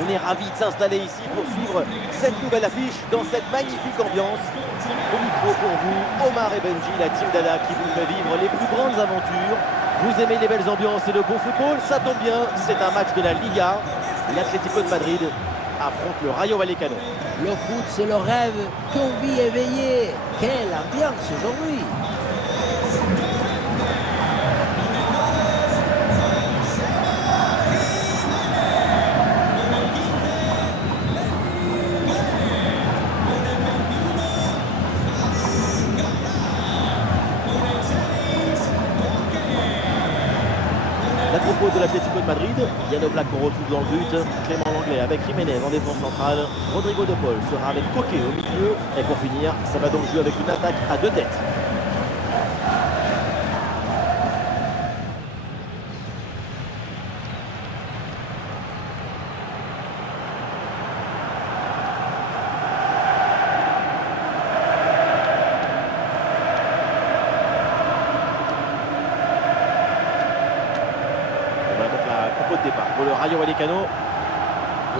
On est ravis de s'installer ici pour suivre cette nouvelle affiche dans cette magnifique ambiance. Au micro pour vous, Omar et Benji, la team Dada qui vous fait vivre les plus grandes aventures. Vous aimez les belles ambiances et le beau football? Ça tombe bien, c'est un match de la Liga. L'Atlético de Madrid affronte le Rayo Vallecano. Le foot, c'est le rêve qu'on vit éveillé. Quelle ambiance aujourd'hui! La propos de l'Atlético de Madrid, Yann Oblak qu'on retrouve dans le but, Clément Langlais avec Jiménez en défense centrale, Rodrigo de Paul sera avec Coquet au milieu, et pour finir, ça va donc jouer avec une attaque à deux têtes. Voilà donc la compo de départ pour le Rayo Vallecano.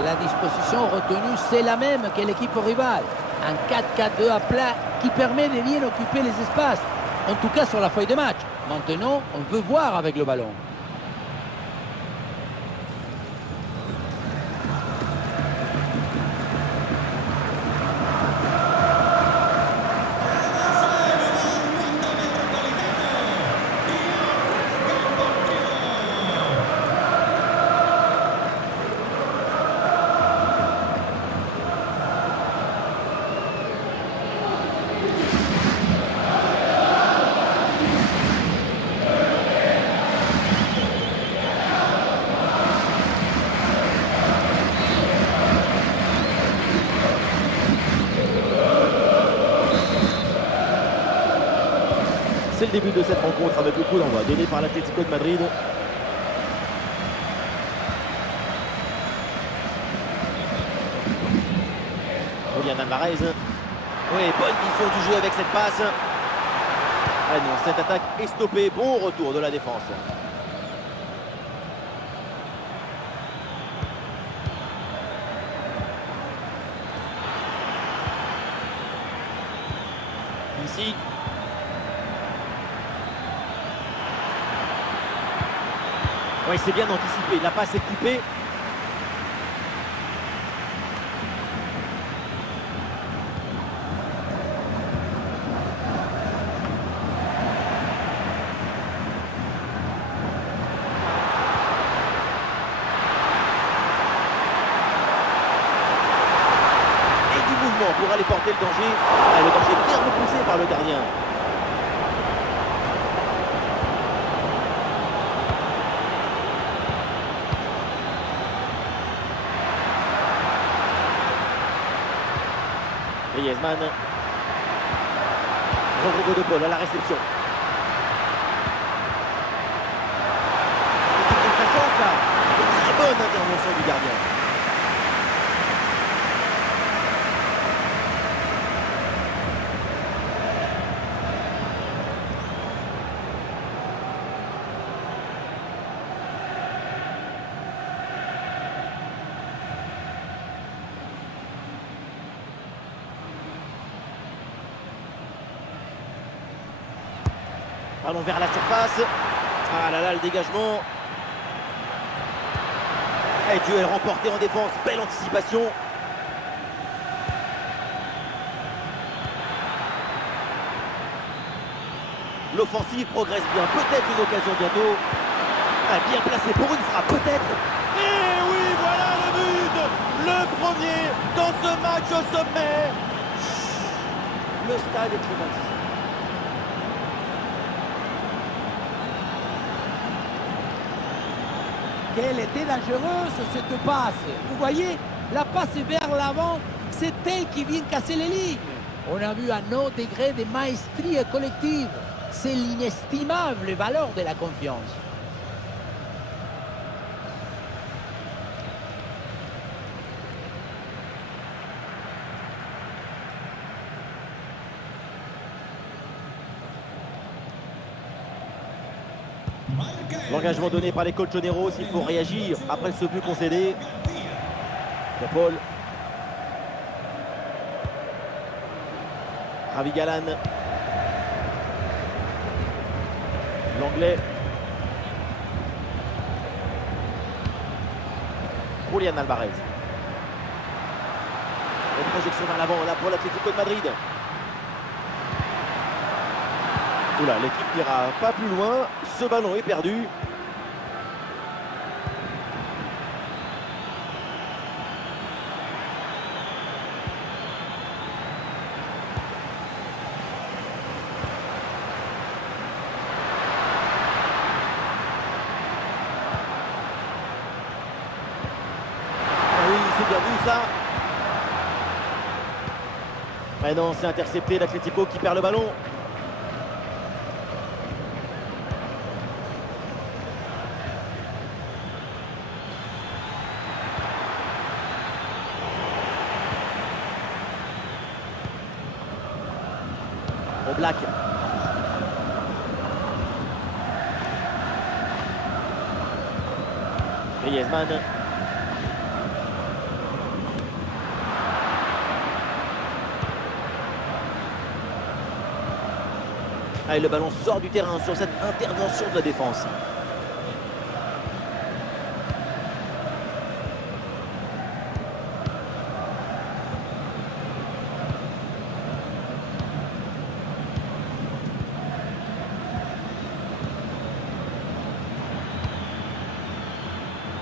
La disposition retenue, c'est la même que l'équipe rivale. Un 4-4-2 à plat qui permet de bien occuper les espaces. En tout cas sur la feuille de match. Maintenant, on veut voir avec le ballon. C'est le début de cette rencontre avec le coup d'envoi donné par l'Atlético de Madrid. Julian Alvarez. Oui, bonne vision du jeu avec cette passe. Ah non, cette attaque est stoppée. Bon retour de la défense. Ici. Oui, c'est bien anticipé. La passe est coupée. Et du mouvement pour aller porter le danger. Ah, le danger bien repoussé par le gardien. Griezmann. Rodrigo de Paul à la réception. C'est sa chance là. Une très bonne intervention du gardien. Allons vers la surface. Ah là là, le dégagement. Et duel remporté en défense. Belle anticipation. L'offensive progresse bien. Peut-être une occasion bientôt. Ah, bien placé pour une frappe, peut-être. Et oui, voilà le but. Le premier dans ce match au sommet. Le stade est climatisé. Quelle était dangereuse cette passe! Vous voyez, la passe vers l'avant, c'est elle qui vient casser les lignes. On a vu un haut degré de maestrie collective. C'est l'inestimable valeur de la confiance. L'engagement donné par les coachs Neros, il faut réagir après ce but concédé. De Paul. Ravi Galan. L'anglais. Julian Alvarez. Une projection vers l'avant là pour l'Atlético de Madrid. Oula, l'équipe n'ira pas plus loin. Ce ballon est perdu. Bien vu ça. Mais non, c'est intercepté, l'Atlético qui perd le ballon. Au Black. Griezmann. Et le ballon sort du terrain sur cette intervention de la défense.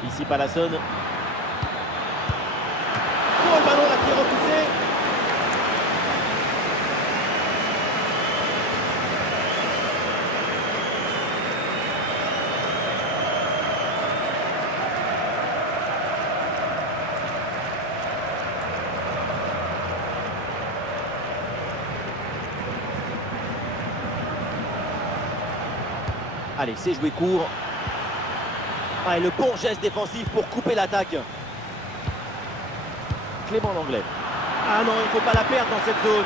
Ici Palason. Oh, le ballon là qui est repoussé. Allez, c'est joué court. Ah, et le bon geste défensif pour couper l'attaque. Clément Lenglet. Ah non, il ne faut pas la perdre dans cette zone.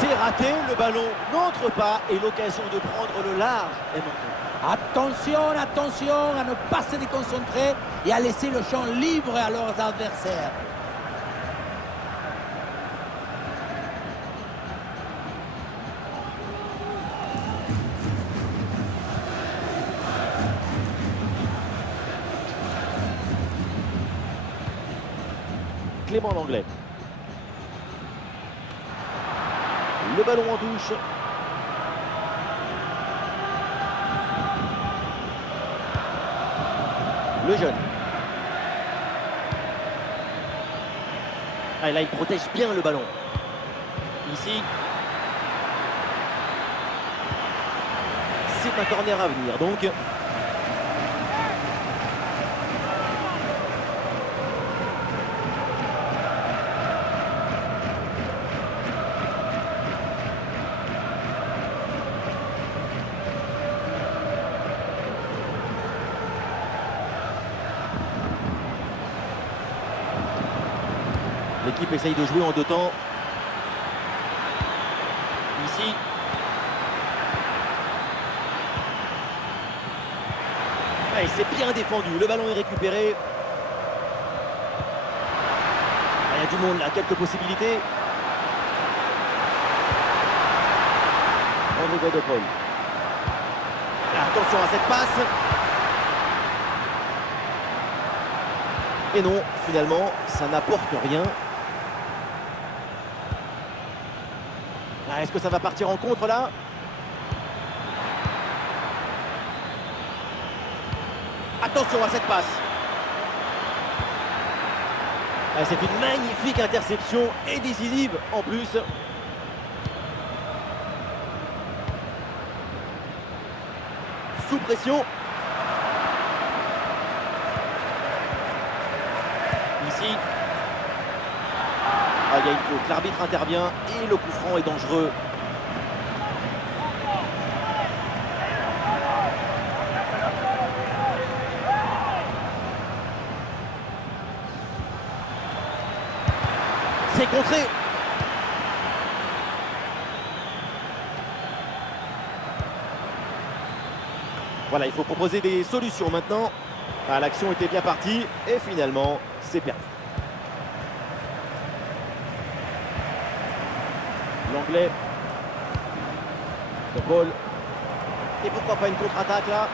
C'est raté, le ballon n'entre pas et l'occasion de prendre le large est manquée. Attention, attention à ne pas se déconcentrer et à laisser le champ libre à leurs adversaires. Clément Lenglet. Le ballon en touche. Le jeune. Ah, là, il protège bien le ballon. Ici. C'est un corner à venir, donc. L'équipe essaye de jouer en deux temps. Ici. Et c'est bien défendu. Le ballon est récupéré. Il y a du monde là, quelques possibilités. Rodrigo de Paul. Attention à cette passe. Et non, finalement, ça n'apporte rien. Est-ce que ça va partir en contre là? Attention à cette passe. C'est une magnifique interception et décisive en plus. Sous pression. Ici. Ah, il y a une faute. L'arbitre intervient et le coup franc est dangereux. C'est contré. Voilà, il faut proposer des solutions maintenant. Ah, l'action était bien partie et finalement, c'est perdu. L'anglais. De Paul. Et pourquoi pas une contre-attaque là?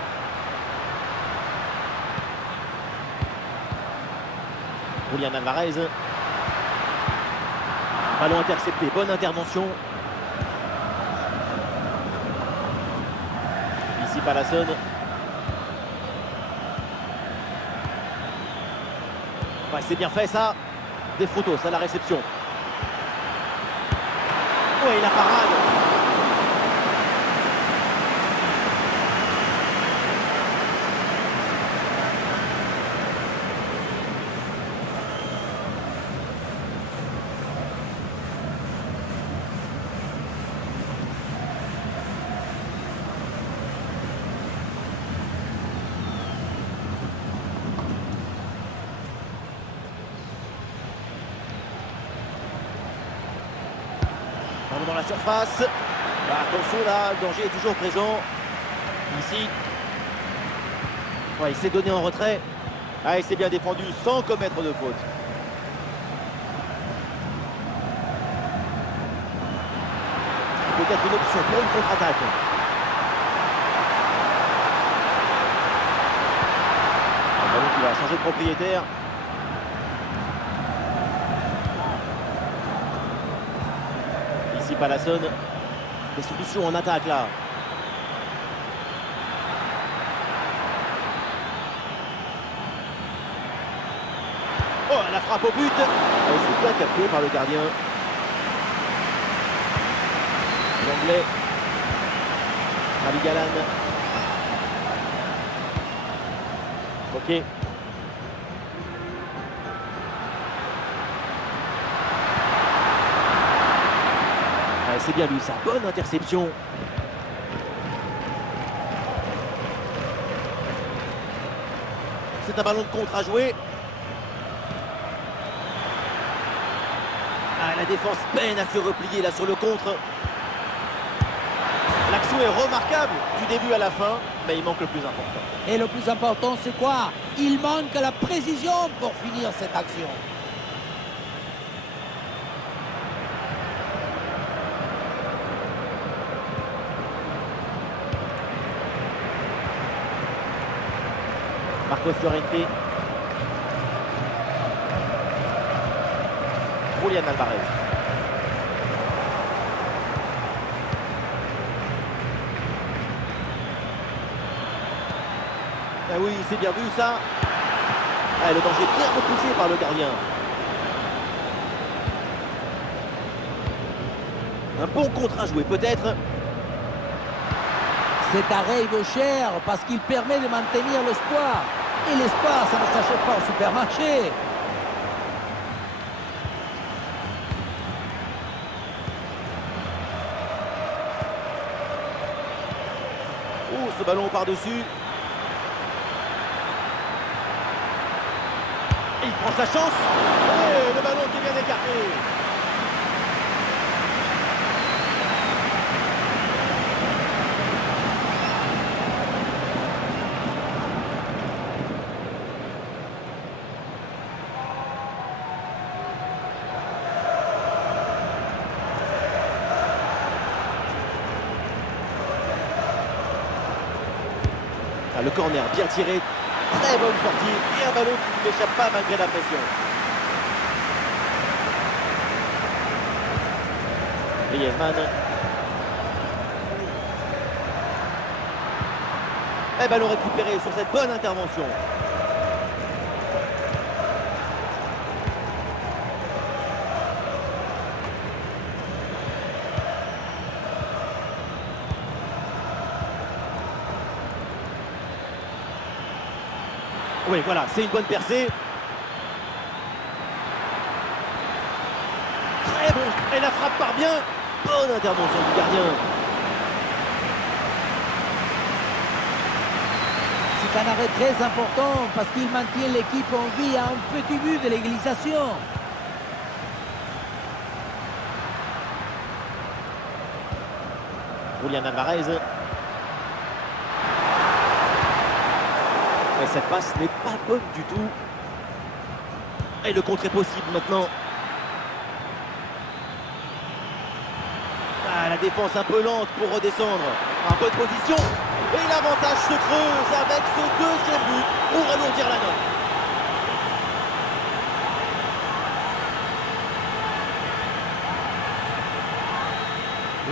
Julian Alvarez. Ballon intercepté, bonne intervention. Ici Palason. Ouais, c'est bien fait ça. Des Frutos à la réception. Ouais, la parade. Dans la surface. Bah, attention là, le danger est toujours présent. Ici. Ouais, il s'est donné en retrait. Ah, il s'est bien défendu sans commettre de faute. Peut-être une option pour une contre-attaque. Un ballon qui va changer de propriétaire. Palason, des solutions en attaque là. Oh, la frappe au but. C'est bien capté par le gardien. L'anglais. Ravi Galan. Ok. C'est bien lui, sa bonne interception. C'est un ballon de contre à jouer. Ah, la défense peine à se replier là sur le contre. L'action est remarquable du début à la fin, mais il manque le plus important. Et le plus important, c'est quoi? Il manque la précision pour finir cette action. Marcos Llorente. Julian Alvarez. Ah oui, c'est bien vu ça. Ah, le danger bien repoussé par le gardien. Un bon contre à jouer peut-être. Cet arrêt il vaut cher parce qu'il permet de maintenir l'espoir. Et l'espoir, ça ne s'achète pas au supermarché. Oh, ce ballon par-dessus. Il prend sa chance. Et le ballon qui est bien écarté. Le corner bien tiré, très bonne sortie et un ballon qui ne m'échappe pas malgré la pression. Griezmann. Et ballon récupéré sur cette bonne intervention. Oui, voilà, c'est une bonne percée. Très bon. Et la frappe part bien. Bonne intervention du gardien. C'est un arrêt très important parce qu'il maintient l'équipe en vie à un petit but de l'égalisation. Julian Alvarez. Mais cette passe n'est pas bonne du tout. Et le contre est possible maintenant. Ah, la défense un peu lente pour redescendre. En bonne position. Et l'avantage se creuse avec ce deuxième but pour alourdir la note.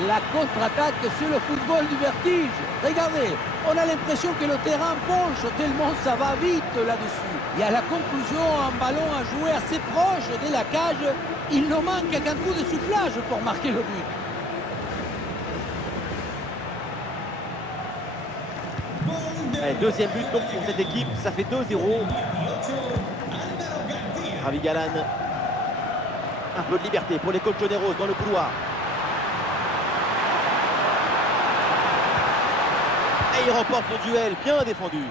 La contre-attaque, c'est le football du vertige. Regardez, on a l'impression que le terrain penche tellement ça va vite là-dessus. Et à la conclusion, un ballon à jouer assez proche de la cage. Il ne manque qu'un coup de soufflage pour marquer le but. Allez, deuxième but donc pour cette équipe, ça fait 2-0. Ravi Galan. Un peu de liberté pour les Colchoneros dans le couloir. Et il remporte ce duel, bien défendu.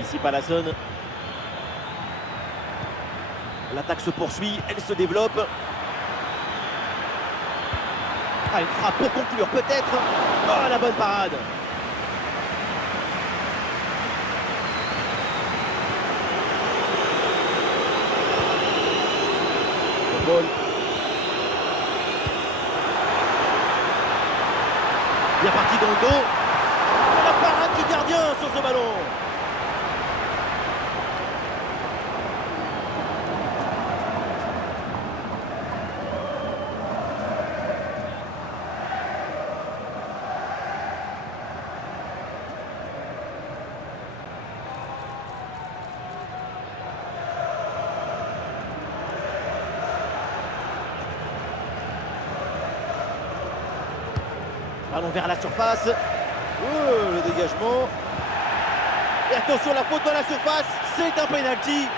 Ici Palason. L'attaque se poursuit, elle se développe. Ah, une frappe pour conclure peut-être. Oh, la bonne parade. Le ball. Bien parti dans le dos. La parade du gardien sur ce ballon. Allons vers la surface. Oh, le dégagement. Et attention, la faute dans la surface. C'est un penalty.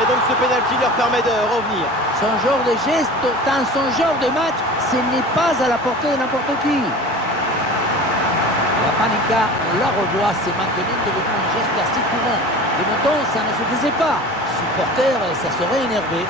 Et donc ce pénalty leur permet de revenir. Son genre de geste dans son genre de match, ce n'est pas à la portée de n'importe qui. La panica, on la revoit, c'est maintenant devenu un geste assez courant. De mon temps, ça ne se faisait pas. Supporter, ça serait énervé.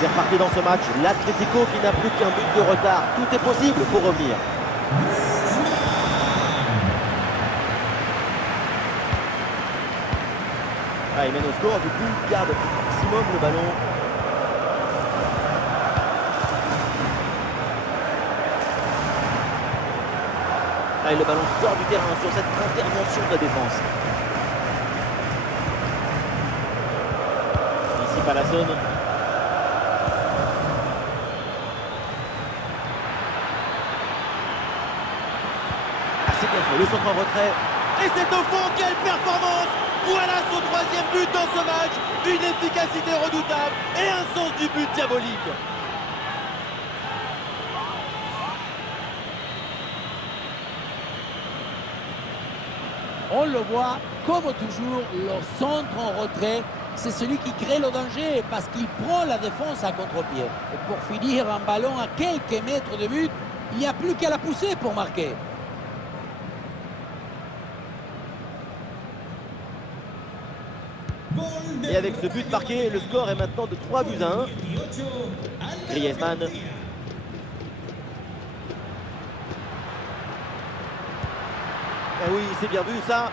C'est reparti dans ce match. L'Atlético qui n'a plus qu'un but de retard. Tout est possible pour revenir. Ah, il mène au score, du coup, il garde au maximum le ballon. Ah, et le ballon sort du terrain sur cette intervention de la défense. Ici, Palason. C'est bien fait, le centre en retrait. Et c'est au fond, quelle performance! Voilà son troisième but dans ce match. Une efficacité redoutable et un sens du but diabolique. On le voit, comme toujours, le centre en retrait, c'est celui qui crée le danger parce qu'il prend la défense à contre-pied. Et pour finir, un ballon à quelques mètres de but, il n'y a plus qu'à la pousser pour marquer. Et avec ce but marqué, le score est maintenant de 3-1. Griezmann. Ah oui, c'est bien vu ça.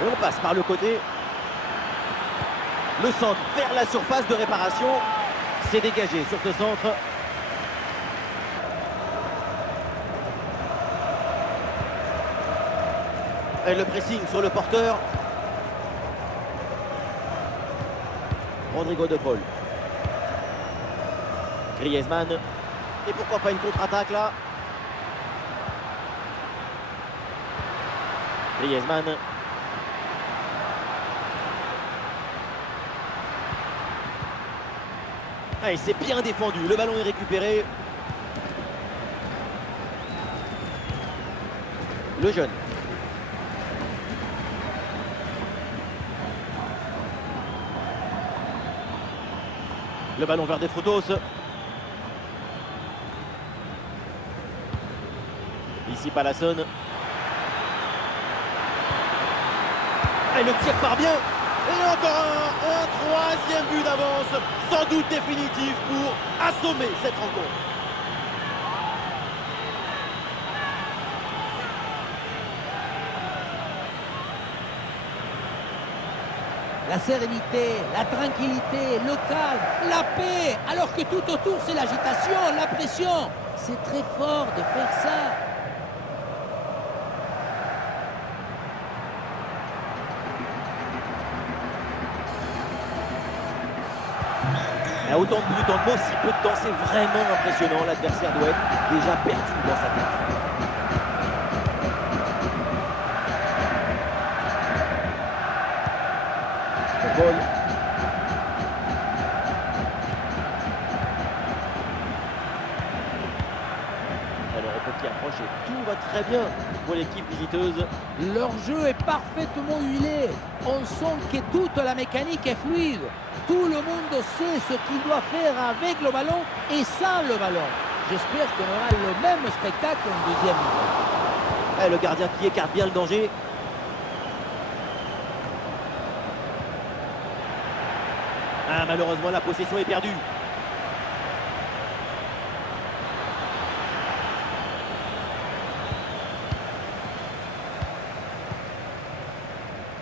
Et on passe par le côté. Le centre vers la surface de réparation. C'est dégagé sur ce centre. Et le pressing sur le porteur. Rodrigo de Paul. Griezmann. Et pourquoi pas une contre-attaque là? Griezmann. Ah, il s'est bien défendu. Le ballon est récupéré. Le jeune. Le ballon vers Desfrutos. Ici Palason. Et le tir part bien. Et encore un troisième but d'avance, sans doute définitif pour assommer cette rencontre. La sérénité, la tranquillité, le calme, la paix, alors que tout autour c'est l'agitation, la pression. C'est très fort de faire ça. À autant de buts en aussi peu de temps, c'est vraiment impressionnant. L'adversaire doit être déjà perdu dans sa tête. Le ball. Alors on peut qui approche et tout va très bien pour l'équipe visiteuse. Leur jeu est parfaitement huilé. On sent que toute la mécanique est fluide. Tout le monde sait ce qu'il doit faire avec le ballon et sans le ballon. J'espère qu'on aura le même spectacle en deuxième mi-temps. Le gardien qui écarte bien le danger. Ah, malheureusement, la possession est perdue.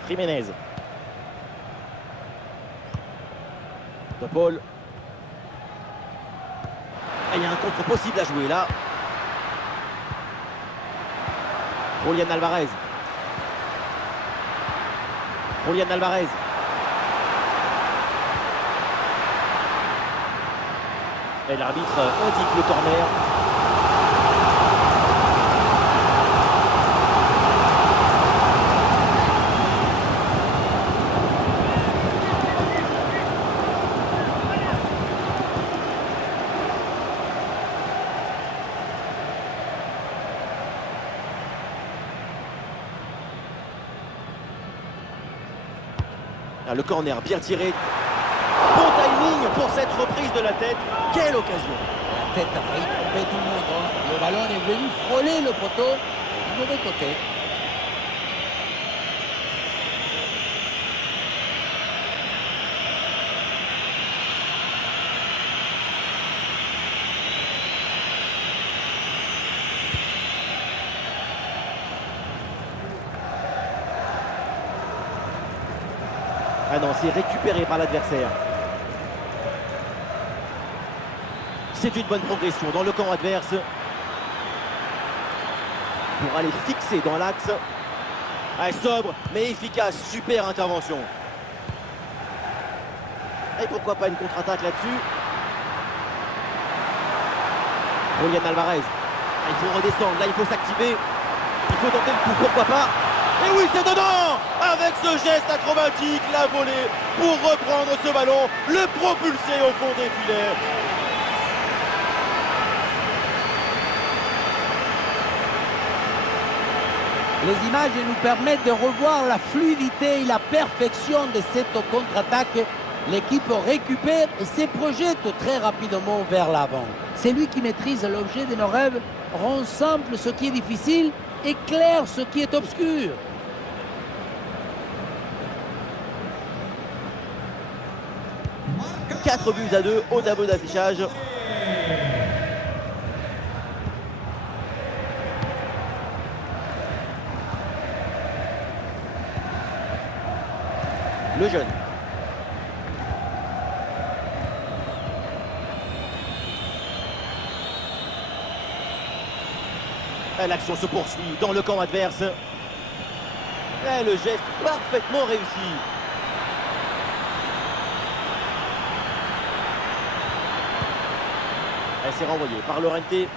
Jiménez. De Paul. Il y a un contre possible à jouer là. Julián Alvarez. Julián Alvarez. Et l'arbitre indique le corner. Le corner bien tiré. Bon timing pour cette reprise de la tête. Quelle occasion! La tête a failli tromper tout le monde. Le ballon est venu frôler le poteau du mauvais côté. Ah non, c'est récupéré par l'adversaire. C'est une bonne progression dans le camp adverse. Pour aller fixer dans l'axe. Ah, sobre, mais efficace. Super intervention. Et pourquoi pas une contre-attaque là-dessus. Julián Alvarez. Ah, il faut redescendre, là il faut s'activer. Il faut tenter le coup, pourquoi pas. Et oui, c'est dedans! Avec ce geste acrobatique, la volée pour reprendre ce ballon, le propulser au fond des filets. Les images nous permettent de revoir la fluidité et la perfection de cette contre-attaque. L'équipe récupère et se projette très rapidement vers l'avant. C'est lui qui maîtrise l'objet de nos rêves, rend simple ce qui est difficile et clair ce qui est obscur. Quatre buts à 2 au tableau d'affichage. Le jeune. L'action se poursuit dans le camp adverse. Et le geste parfaitement réussi. Elle s'est renvoyée par Llorente.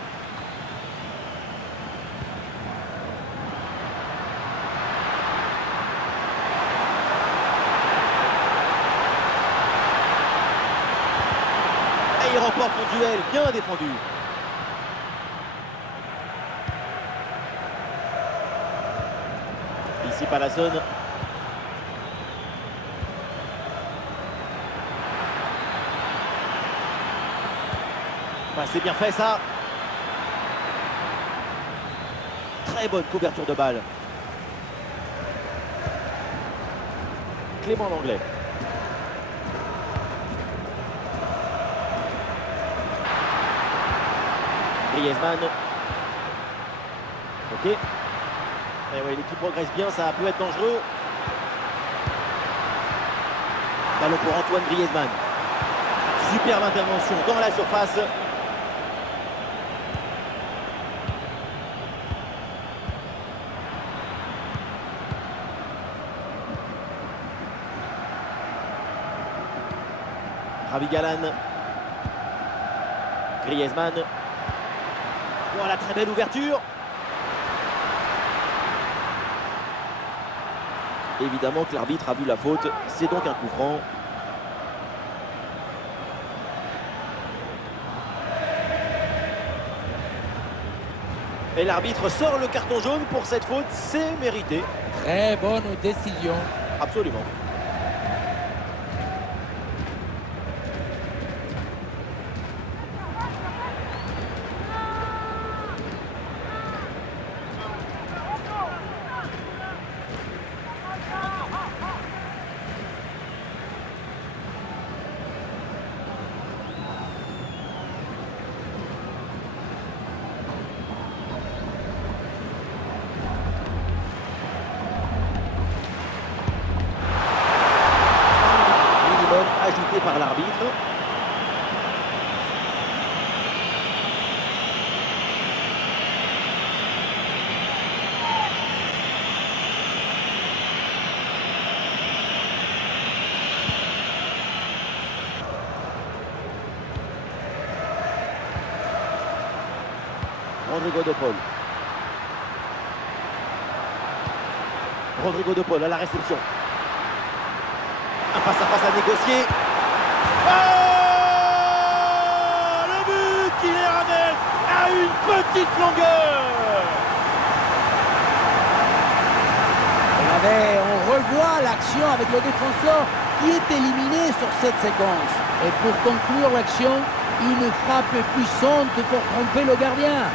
il remporte son duel, bien défendu. Ici Palazón. Bah, c'est bien fait ça. Très bonne couverture de balle. Clément Langlais. Griezmann. Ok. Et ouais, l'équipe progresse bien, ça peut être dangereux. Ballon pour Antoine Griezmann. Superbe intervention dans la surface. Ravi Galan. Griezmann. Voilà, très belle ouverture. Évidemment que l'arbitre a vu la faute. C'est donc un coup franc. Et l'arbitre sort le carton jaune pour cette faute. C'est mérité. Très bonne décision. Absolument. Ajouté par l'arbitre. Rodrigo de Paul. Rodrigo de Paul à la réception. Un face-à-face à négocier. Oh, le but qui les ramène à une petite longueur. On revoit l'action avec le défenseur qui est éliminé sur cette séquence. Et pour conclure l'action, une frappe puissante pour tromper le gardien.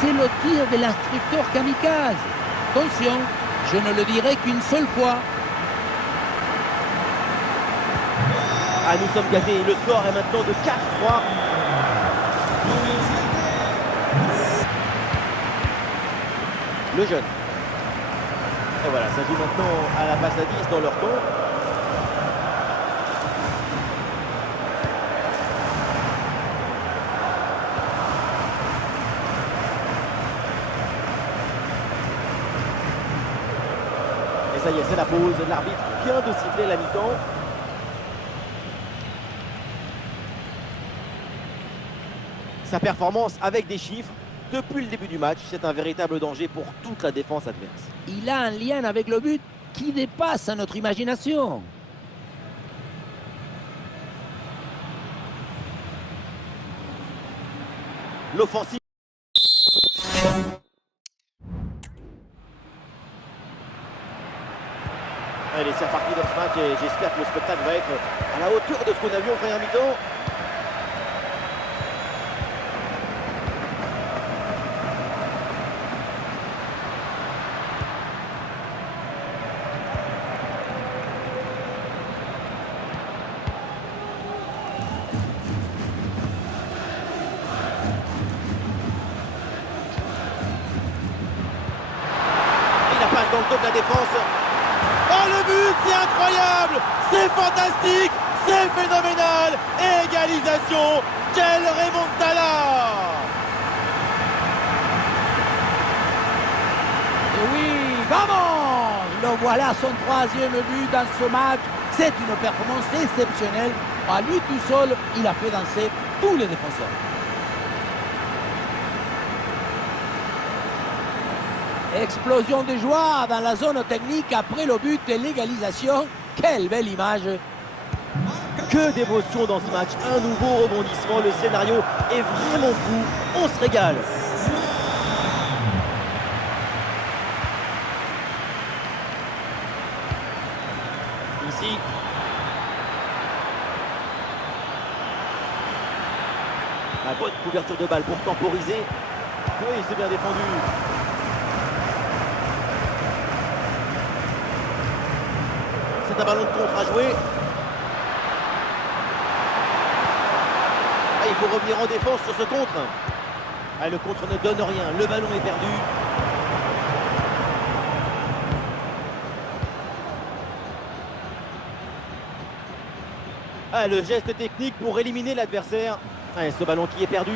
C'est le tir de l'instructeur kamikaze. Attention, je ne le dirai qu'une seule fois. Ah, nous sommes gâtés. Le score est maintenant de 4-3. Le jeune. Et voilà, ça joue maintenant à la passe à 10 dans leur camp. Et ça y est, c'est la pause. L'arbitre vient de siffler la mi-temps. Sa performance avec des chiffres, depuis le début du match, c'est un véritable danger pour toute la défense adverse. Il a un lien avec le but qui dépasse notre imagination. L'offensive. Allez, c'est reparti dans ce match et j'espère que le spectacle va être à la hauteur de ce qu'on a vu en première mi-temps. Dans le dos de la défense. Oh, le but, c'est incroyable, c'est fantastique, c'est phénoménal. Égalisation, quelle remontada. Et oui, vamos! Le voilà, son troisième but dans ce match. C'est une performance exceptionnelle. À lui tout seul, il a fait danser tous les défenseurs. Explosion de joie dans la zone technique après le but et l'égalisation. Quelle belle image! Que d'émotion dans ce match, un nouveau rebondissement, le scénario est vraiment fou, on se régale. Ici. La bonne couverture de balle pour temporiser. Oui, c'est bien défendu. C'est un ballon de contre à jouer. Ah, il faut revenir en défense sur ce contre. Ah, le contre ne donne rien. Le ballon est perdu. Ah, le geste technique pour éliminer l'adversaire. Ah, ce ballon qui est perdu.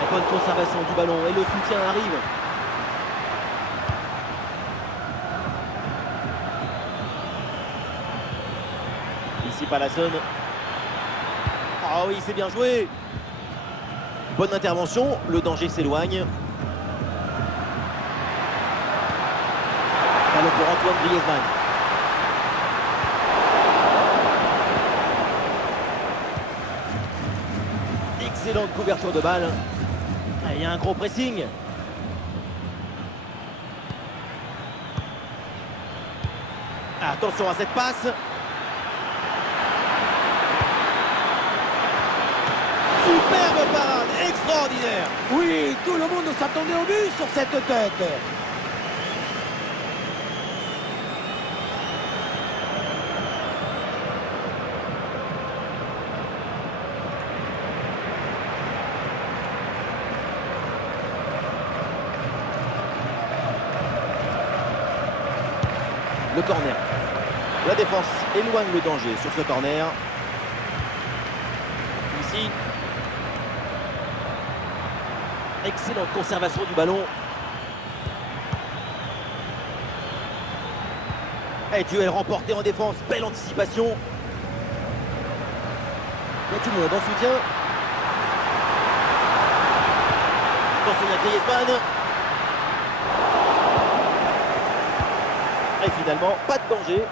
La bonne conservation du ballon et le soutien arrive. Ici Palason. Ah oui, c'est bien joué. Bonne intervention, le danger s'éloigne. Ballon pour Antoine Griezmann. Excellente couverture de balle. Il y a un gros pressing. Attention à cette passe. Superbe parade, extraordinaire. Oui, tout le monde s'attendait au but sur cette tête. Le corner. La défense éloigne le danger sur ce corner. Ici. Excellente conservation du ballon. Et duel remporté en défense. Belle anticipation. Il y a tout le monde en soutien. Attention à Griezmann. Et finalement, pas de danger.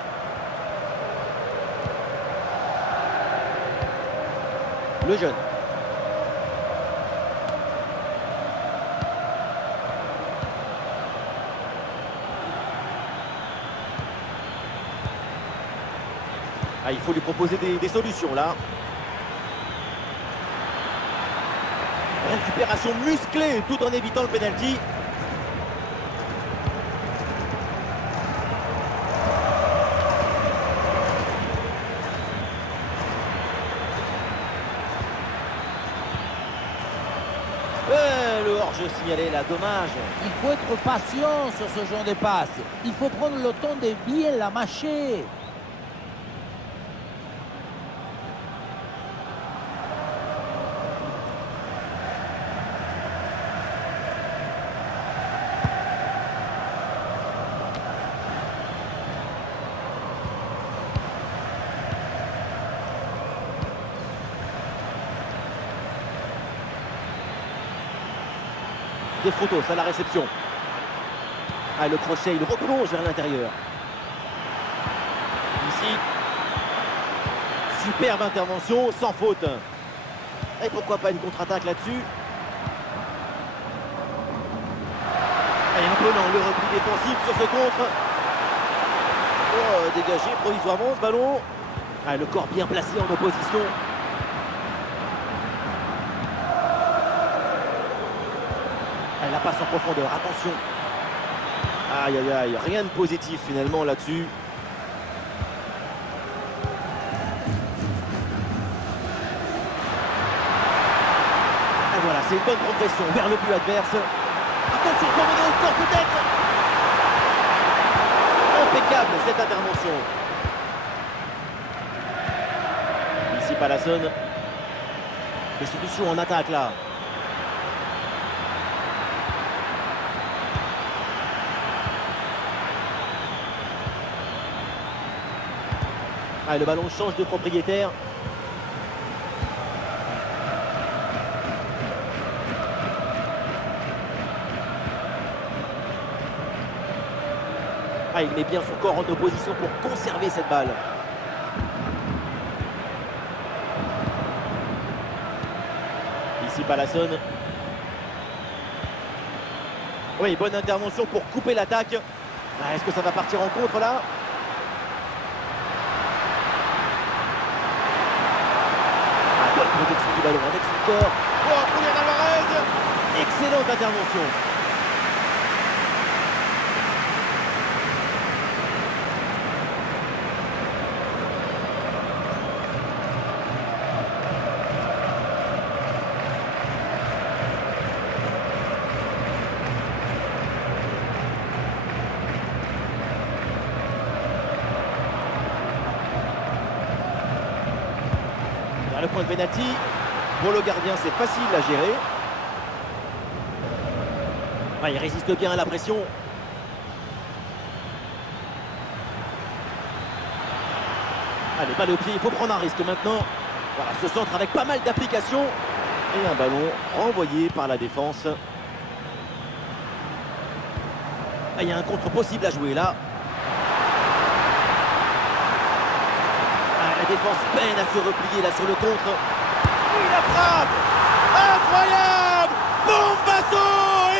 Le jeune. Ah, il faut lui proposer des solutions là. Récupération musclée tout en évitant le pénalty. Le hors-jeu signalé là, dommage. Il faut être patient sur ce genre de passe. Il faut prendre le temps de bien la mâcher. Des Frutos à la réception. Ah, le crochet, il replonge vers l'intérieur. Ici. Superbe intervention, sans faute. Et pourquoi pas une contre-attaque là-dessus. Et un peu lent, le repli défensif sur ce contre. Oh, dégagé provisoirement ce ballon. Ah, le corps bien placé en opposition. La passe en profondeur, attention. Aïe aïe aïe, rien de positif finalement là-dessus. Et voilà, c'est une bonne progression vers le but adverse. Attention, pour mener au score peut-être. Impeccable cette intervention. Ici Palason. Des solutions en attaque là. Ah, le ballon change de propriétaire. Ah, il met bien son corps en opposition pour conserver cette balle. Ici Palason. Oui, bonne intervention pour couper l'attaque. Ah, est-ce que ça va partir en contre là? Ah, bonne protection du ballon avec son corps. Oh, Julián Álvarez! Excellente intervention. Le point de pénalty, pour le gardien, c'est facile à gérer. Ah, il résiste bien à la pression. Allez, balle au pied, il faut prendre un risque maintenant. Voilà, ce centre avec pas mal d'application. Et un ballon renvoyé par la défense. Ah, il y a un contre possible à jouer là. La défense peine à se replier là sur le contre. Oui, la frappe! Incroyable! Bombasso!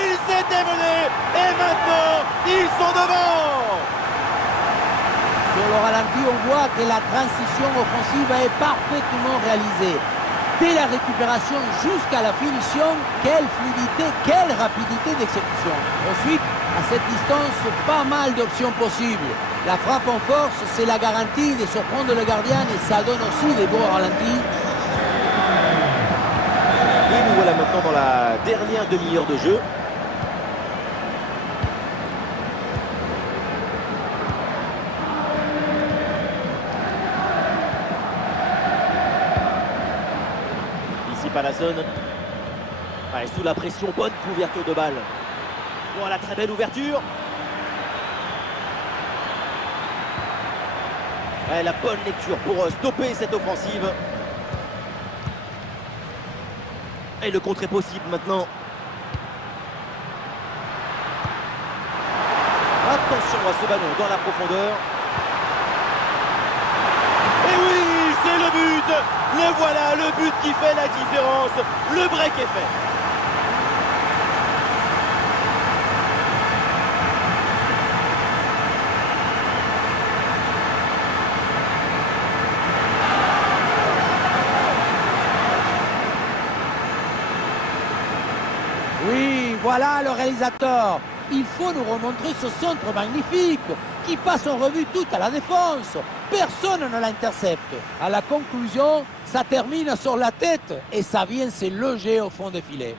Il s'était mené! Et maintenant, ils sont devant! Sur le ralenti, on voit que la transition offensive est parfaitement réalisée. Dès la récupération jusqu'à la finition, quelle fluidité, quelle rapidité d'exécution. Ensuite, à cette distance, pas mal d'options possibles. La frappe en force, c'est la garantie de surprendre le gardien et ça donne aussi des beaux ralentis. Et nous voilà maintenant dans la dernière demi-heure de jeu. Ici Palason. Ouais, sous la pression, bonne couverture de balle. Voilà, très belle ouverture. Ouais, la bonne lecture pour stopper cette offensive. Et le contre est possible maintenant. Attention à ce ballon dans la profondeur. Et oui, c'est le but. Le voilà, le but qui fait la différence. Le break est fait. Oui, voilà le réalisateur. Il faut nous remontrer ce centre magnifique qui passe en revue toute à la défense. Personne ne l'intercepte. À la conclusion, ça termine sur la tête et ça vient se loger au fond des filets.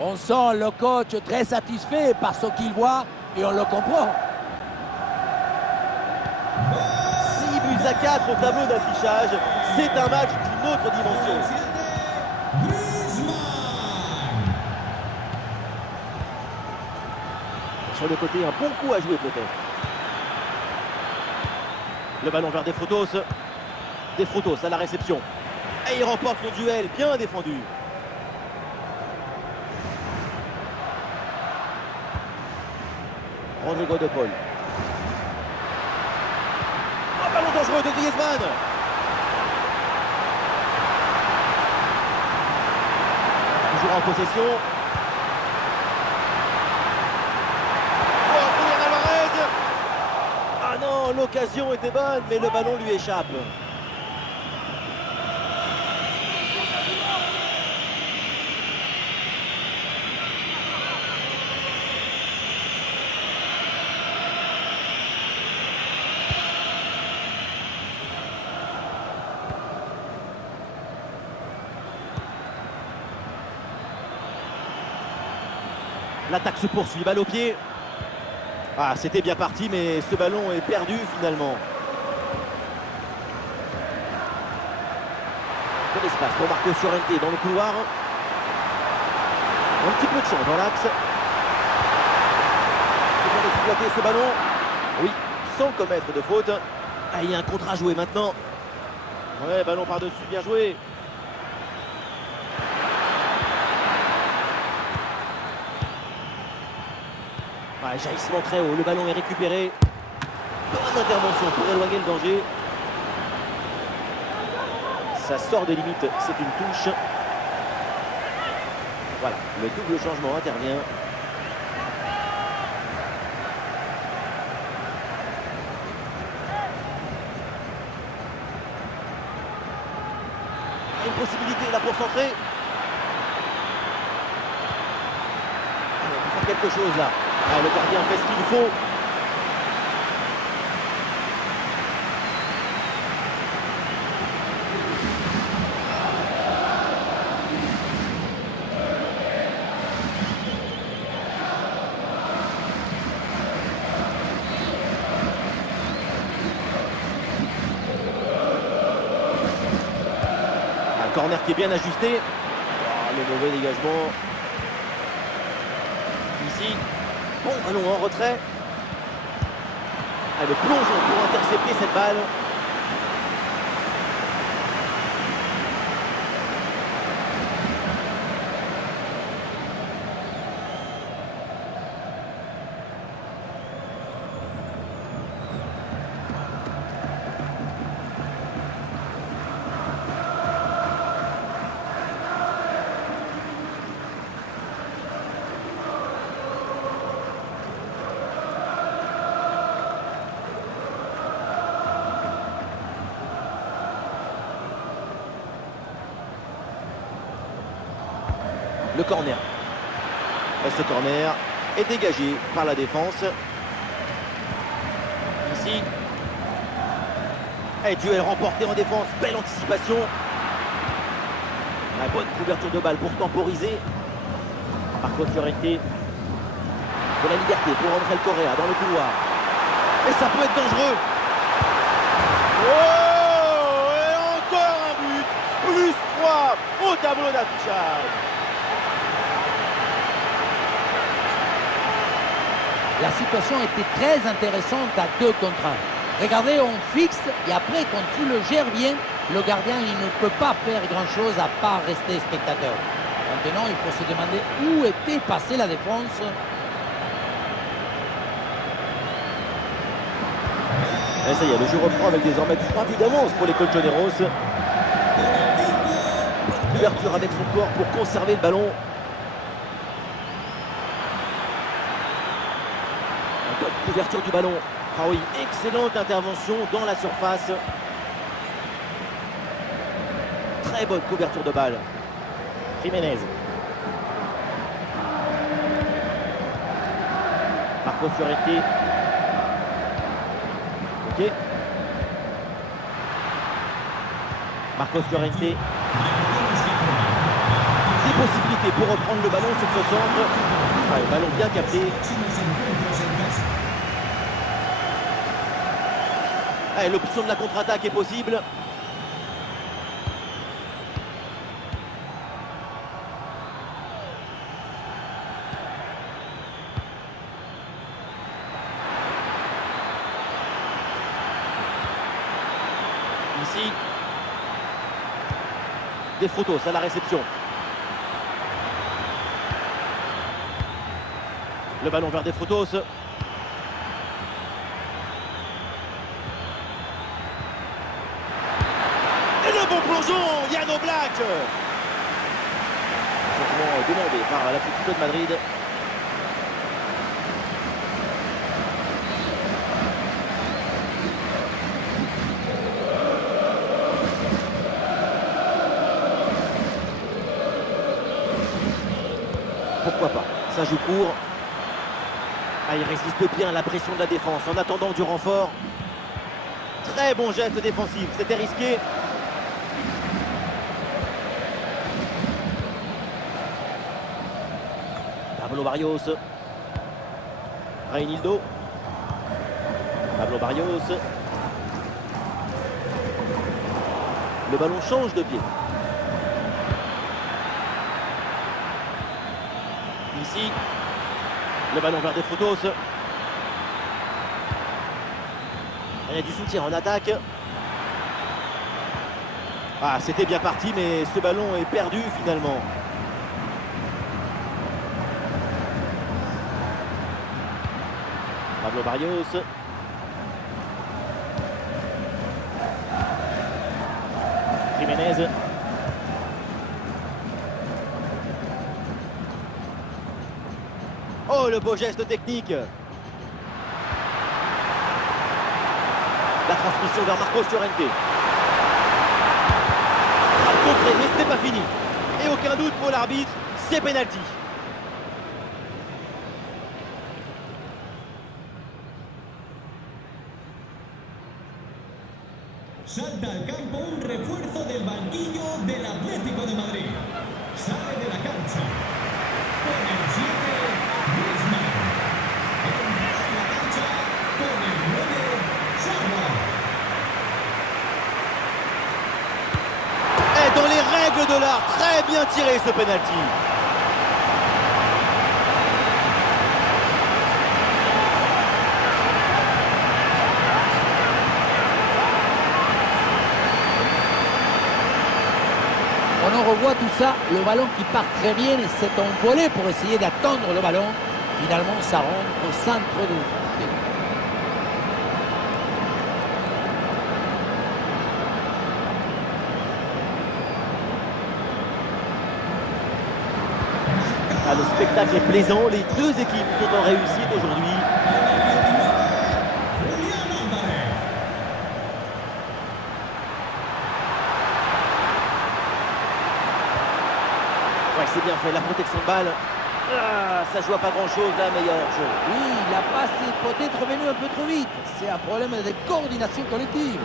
On sent le coach très satisfait par ce qu'il voit et on le comprend. 6 buts à 4 au tableau d'affichage. C'est un match d'une autre dimension. Sur le côté, un bon coup à jouer peut-être. Le ballon vers Desfrutos. Desfrutos à la réception. Et il remporte son duel, bien défendu. Rodrigo de Paul. Oh, ballon dangereux de Griezmann. Toujours en possession. Oh, Julián Álvarez. Ah non, l'occasion était bonne, mais le ballon lui échappe. L'attaque se poursuit, balle au pied. Ah, c'était bien parti, mais ce ballon est perdu finalement. De l'espace pour Marcos Llorente dans le couloir. Un petit peu de champ dans l'axe. Il faut bien exploiter ce ballon. Oui, sans commettre de faute. Ah, il y a un contre à jouer maintenant. Ouais, ballon par-dessus, bien joué. Ouais, jaillissement très haut, le ballon est récupéré. Bonne intervention pour éloigner le danger. Ça sort des limites, c'est une touche. Voilà, le double changement intervient. Une possibilité là pour centrer. Il faut faire quelque chose là. Ah, le gardien fait ce qu'il faut. Un corner qui est bien ajusté. Oh, le mauvais dégagement. Ici, bon ballon en retrait. Ah, le plongeon pour intercepter cette balle. Le corner. Et ce corner est dégagé par la défense. Ici. Et duel remporté en défense. Belle anticipation. La bonne couverture de balle pour temporiser. Marcos Llorente. De la liberté pour André Correa dans le couloir. Et ça peut être dangereux. Oh, et encore un but. Plus 3 au tableau d'affichage. La situation était très intéressante à 2 contre 1. Regardez, on fixe et après, quand tu le gères bien, le gardien il ne peut pas faire grand-chose à part rester spectateur. Maintenant, il faut se demander où était passée la défense. Et ça y est, le jeu reprend avec désormais 3 buts d'avance pour les Colchoneros. Couverture avec son corps pour conserver le ballon. Bonne couverture du ballon. Ah oui, excellente intervention dans la surface. Très bonne couverture de balle. Jiménez. Marcos Llorente. Ok. Marcos Llorente. Des possibilités pour reprendre le ballon sur ce centre. Ouais, ballon bien capté. Allez, l'option de la contre-attaque est possible. Ici. Des Frutos à la réception. Le ballon vers Des Frutos. Et le bon plongeon, Yann Oblak. Changement demandé par l'Atlético de Madrid. Pourquoi pas? Ça joue court. Ah, il résiste bien à la pression de la défense en attendant du renfort. Très bon geste défensif, c'était risqué. Pablo Barrios. Reinildo. Pablo Barrios. Le ballon change de pied. Ici, le ballon vers Des Frutos. Il y a du soutien en attaque. Ah, c'était bien parti, mais ce ballon est perdu finalement. Pablo Barrios. Jiménez. Oh, le beau geste technique. La transmission vers Marcos Llorente. Frappe contrée, mais ce n'est pas fini. Et aucun doute pour l'arbitre, c'est pénalty. Salta al campo un refuerzo del banquillo del Atlético de Madrid. Sale de la cancha con el 7, Griezmann. Entra en la cancha con el 9, Salva. Et dans les règles de l'art, très bien tiré ce penalty. On en revoit tout ça, le ballon qui part très bien et s'est envolé pour essayer d'attendre le ballon. Finalement, ça rentre au centre de l'unité. Ah, le spectacle est plaisant, les deux équipes sont en réussite aujourd'hui. Ouais, c'est bien fait, la protection de balle. Ah, ça joue à pas grand chose là, meilleur jeu. Oui, la passe est peut-être venue un peu trop vite. C'est un problème de coordination collective.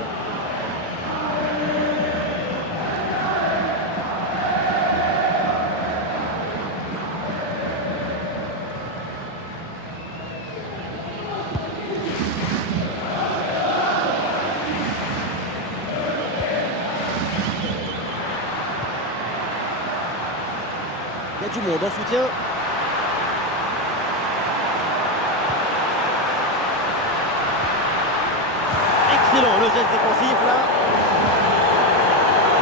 Il y a du monde en soutien. Excellent le geste défensif là.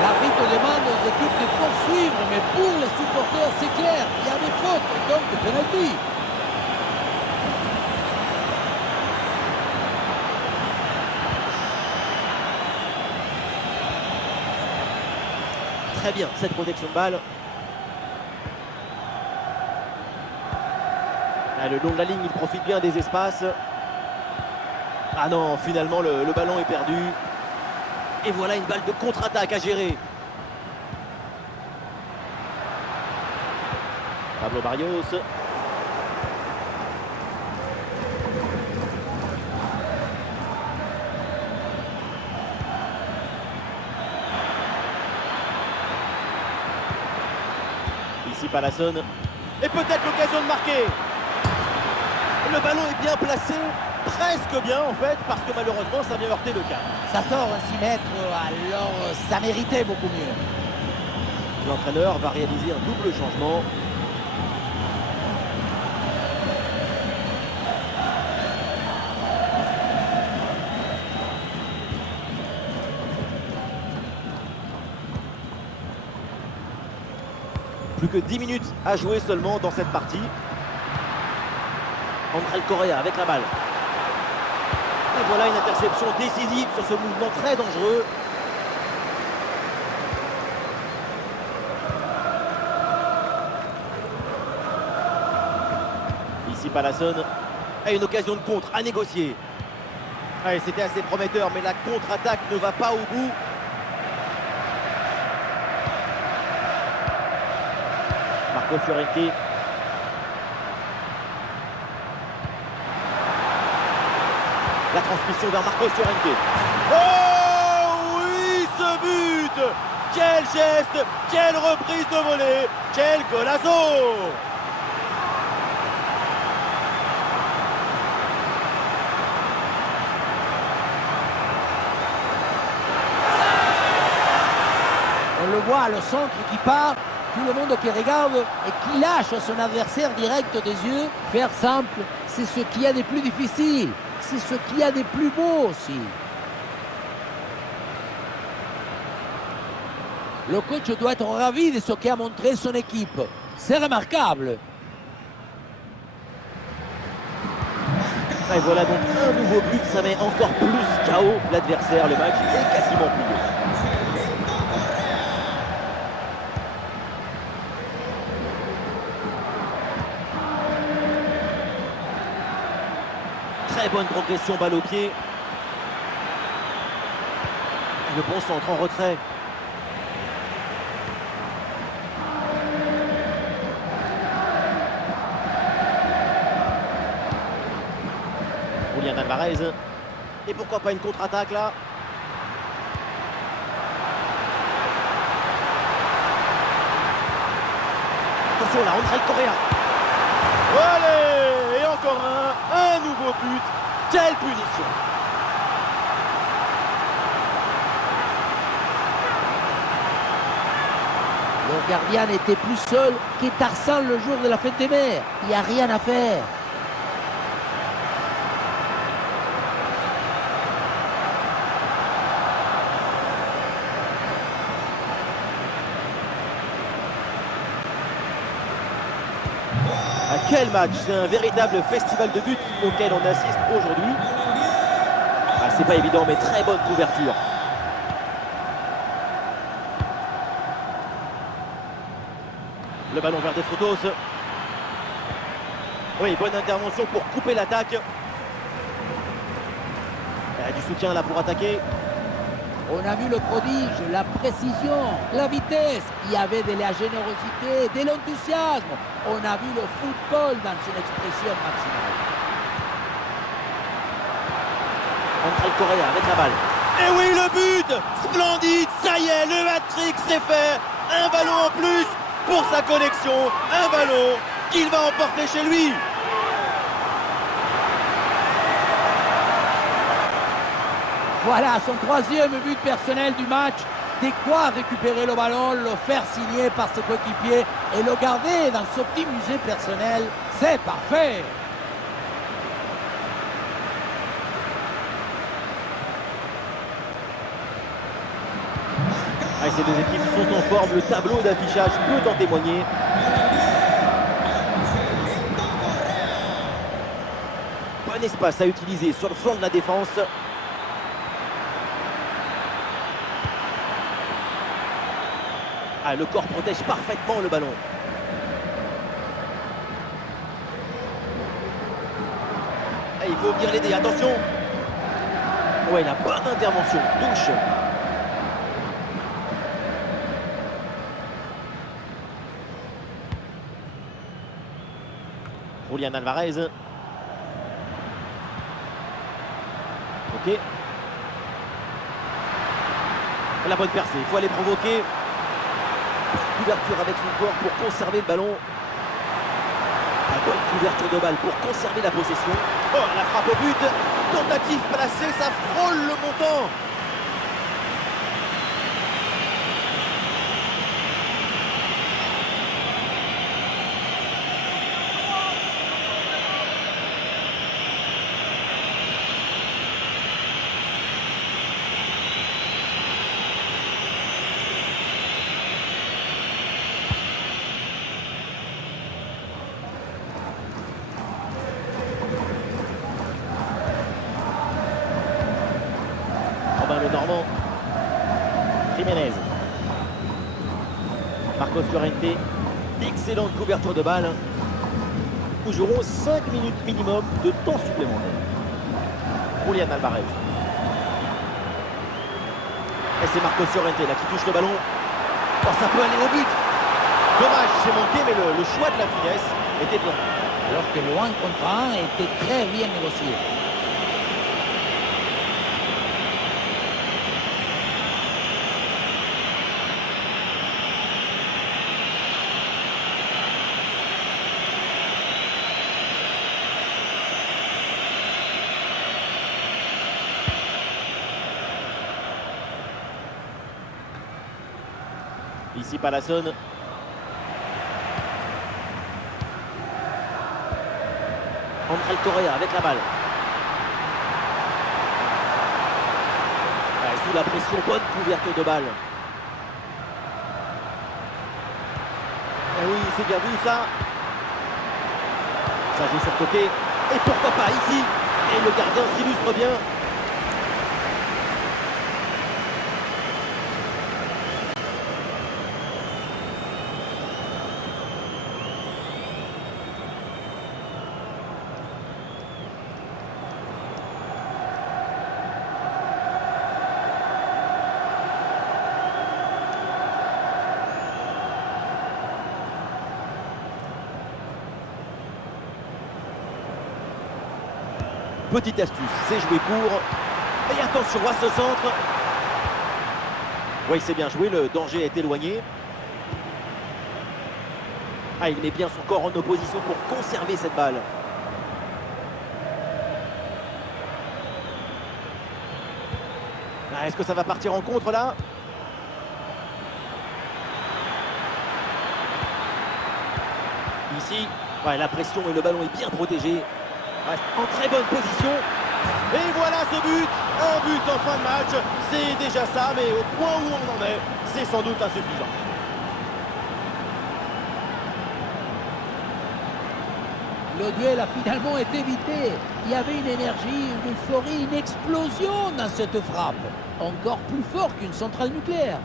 L'arbitre demande aux équipes de poursuivre, mais pour les supporters, c'est clair, il y a des fautes, donc penalty. Très bien cette protection de balle. Ah, le long de la ligne, il profite bien des espaces. Ah non, finalement le ballon est perdu. Et voilà une balle de contre-attaque à gérer. Pablo Barrios. Ici Palason. Et peut-être l'occasion de marquer. Le ballon est bien placé, presque bien en fait, parce que malheureusement ça vient heurter le cadre. Ça sort à 6 mètres, alors ça méritait beaucoup mieux. L'entraîneur va réaliser un double changement. Plus que 10 minutes à jouer seulement dans cette partie. André Correa avec la balle. Et voilà une interception décisive sur ce mouvement très dangereux. Ici Palason a une occasion de contre à négocier. Ouais, c'était assez prometteur, mais la contre-attaque ne va pas au bout. Marcos Llorente. La transmission vers Marcos Llorente. Oh oui, ce but! Quel geste! Quelle reprise de volée! Quel golazo! On le voit, le centre qui part, tout le monde qui regarde et qui lâche son adversaire direct des yeux. Faire simple, c'est ce qu'il y a de plus difficile. C'est ce qu'il y a de plus beau aussi. Le coach doit être ravi de ce qu'a montré son équipe. C'est remarquable. Et voilà donc un nouveau but, ça met encore plus KO l'adversaire. Le match est quasiment plié. Très bonne progression, balle au pied. Et le bon centre en retrait. Julián Alvarez. Et pourquoi pas une contre-attaque là? Attention là, Ángel Correa. Allez! Et encore un nouveau but. Quelle punition! Le gardien n'était plus seul que Tarzan le jour de la fête des mers. Il n'y a rien à faire. Ah, quel match! C'est un véritable festival de buts auquel on assiste aujourd'hui. Ah, c'est pas évident, mais très bonne couverture. Le ballon vers Des Frutos. Oui, bonne intervention pour couper l'attaque. Du soutien là pour attaquer. On a vu le prodige, la précision, la vitesse. Il y avait de la générosité, de l'enthousiasme. On a vu le football dans son expression maximale. Ángel Correa avec la balle. Et oui, le but! Splendide! Ça y est, le hat-trick c'est fait! Un ballon en plus pour sa connexion. Un ballon qu'il va emporter chez lui. Voilà son troisième but personnel du match. De quoi récupérer le ballon, le faire signer par ses coéquipiers et le garder dans ce petit musée personnel. C'est parfait! Ah, ces deux équipes sont en forme. Le tableau d'affichage peut en témoigner. Bon espace à utiliser sur le flanc de la défense. Ah, le corps protège parfaitement le ballon. Ah, il faut venir l'aider, attention. Ouais, la bonne intervention, touche. Julián Alvarez. Ok. La bonne percée, il faut aller provoquer. Couverture avec son corps pour conserver le ballon. La bonne couverture de balle pour conserver la possession. Oh, la frappe au but. Tentative placée, ça frôle le montant. Le Normand. Jiménez. Marcos Llorente. Excellente couverture de balle. Nous jouerons 5 minutes minimum de temps supplémentaire. Julián Alvarez. Et c'est Marcos Llorente là qui touche le ballon. Oh, ça peut aller au but. Dommage, c'est manqué, mais le choix de la finesse était bien. Alors que le 1 contre 1 était très bien négocié. Ici Palason. Ángel Correa avec la balle. Sous la pression, bonne couverture de balle. Et oui, c'est bien vu ça. Ça joue sur le côté. Et pourquoi pas ici? Et le gardien s'illustre bien. Petite astuce, c'est jouer court. Et attention à ce centre. Oui, c'est bien joué, le danger est éloigné. Ah, il met bien son corps en opposition pour conserver cette balle. Ah, est-ce que ça va partir en contre là? Ici, ouais, la pression et le ballon est bien protégé. Reste en très bonne position. Et voilà ce but. Un but en fin de match. C'est déjà ça, mais au point où on en est, c'est sans doute insuffisant. Le duel a finalement été évité. Il y avait une énergie, une euphorie, une explosion dans cette frappe. Encore plus fort qu'une centrale nucléaire.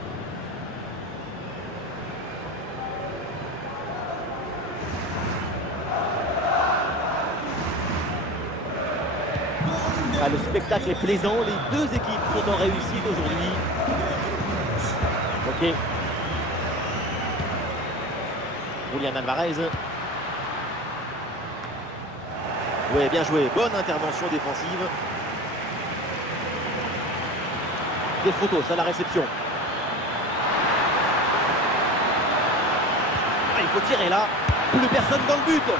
Ah, le spectacle est plaisant. Les deux équipes sont en réussite aujourd'hui. Ok. Julián Alvarez. Ouais, bien joué. Bonne intervention défensive. Des photos à la réception. Ah, il faut tirer là. Plus personne dans le but.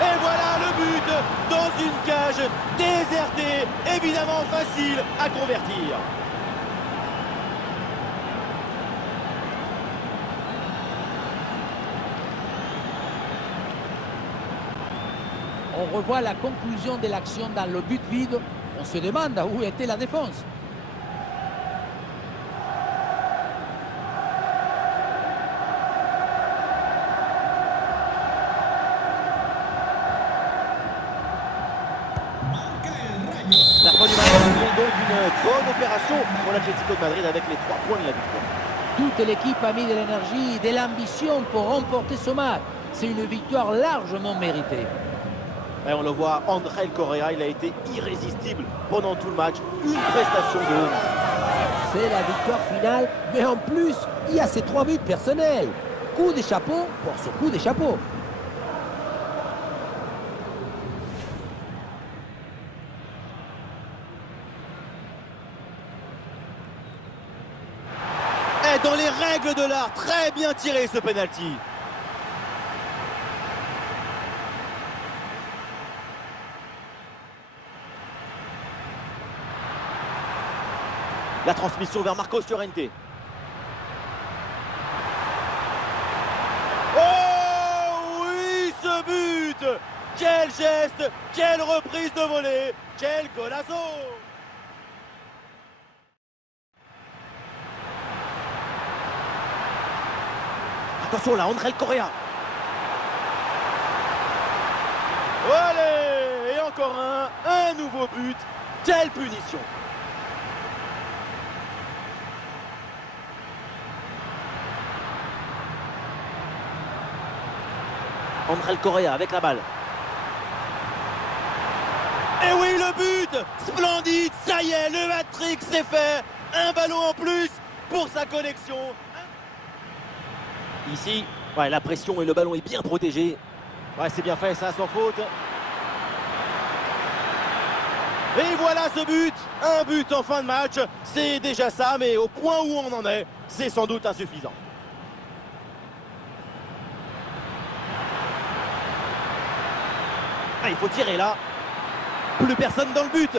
Et voilà le but dans une cage désertée. Évidemment facile à convertir. On revoit la conclusion de l'action dans le but vide. On se demande où était la défense. La fin du match est donc une bonne opération pour l'Atlético de Madrid avec les 3 points de la victoire. Toute l'équipe a mis de l'énergie, de l'ambition pour remporter ce match. C'est une victoire largement méritée. Et on le voit, Ángel Correa, il a été irrésistible pendant tout le match. Une prestation de haut niveau. C'est la victoire finale, mais en plus, il y a ces 3 buts personnels. Coup de chapeau pour ce coup de chapeau. Et dans les règles de l'art, très bien tiré ce penalty. La transmission vers Marcos Llorente. Oh oui, ce but! Quel geste! Quelle reprise de volée! Quel golazo! Attention là, Ángel Correa. Allez! Et encore un nouveau but. Quelle punition! Ángel Correa avec la balle. Et oui, le but! Splendide! Ça y est, le hat-trick c'est fait! Un ballon en plus pour sa collection. Ici, ouais, la pression et le ballon est bien protégé. Ouais, c'est bien fait, ça, sans faute. Et voilà ce but! Un but en fin de match. C'est déjà ça, mais au point où on en est, c'est sans doute insuffisant. Ah, il faut tirer là. Plus personne dans le but.